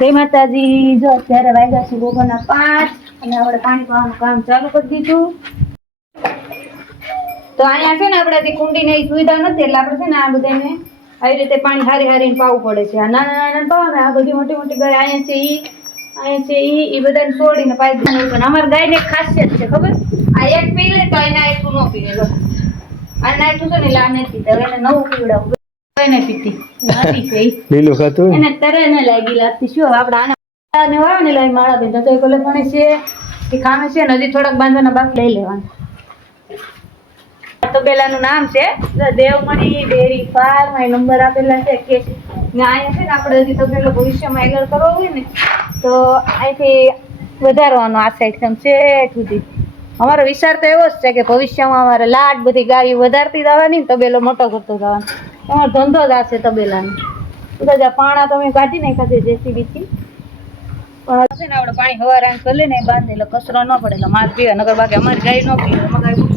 જય માતાજી. જો અત્યારે વાગ્યા છે બપોરના 5 અને આપણે પાણી પાવાનું કામ ચાલુ કરી દીધું. તો અહીંયા છે ને આપણે કુંડીની સુવિધા નથી એટલે આપણે છે ને આ બધાને આવી રીતે પાણી હારી હારીને પાવું પડે છે. આ નાના નાના પાવા ને આ બધી મોટી મોટી ગાય અહીંયા છે ઈ બધાને છોડીને પાઈ દેવાનું. પણ અમારી ગાયને એક ખાસિયત છે ખબર, આ એક પી લે તો એને આટલું ન પીવે. આ નાખ્યું છે ને એટલે આ નથી પીતા, એને નવું પીવડાવું. એને પીતી લીલું ખાતું એને તરે ને લાગી લાગતી. શું આપણે આને વાવે ને લાવી માળા બેન તો કોલે ભણે છે એ ખામે છે ને હજી થોડાક બાંધવાના બાકી લઈ લેવાના. તબેલાનું નામ છે દેવમણી ડેરી ફાર્મ. અહીં નંબર આપેલા છે કે અહીંયા છે ને આપણે હજી તબેલો ભવિષ્યમાં આગળ કરવો હોય ને તો અહીંથી વધારવાનો આ સાઈડ છે સુધી. અમારો વિચાર તો એવો જ છે કે ભવિષ્યમાં અમારે લાડ બધી ગાયો વધારતી જવાની, તબેલો મોટો કરતો જવાનો. અમારો ધંધો જ આ છે તબેલાનો. બધા પાણા તમે કાઢી નાખ્યા છે જેસીબીથી. પણ છે ને આપણે પાણી હવારાણ કરી લઈને બાંધે એટલે કચરો ન પડે એટલે માર પીવે, નગર બાકી અમારી ગાય ન પીવે. અમારી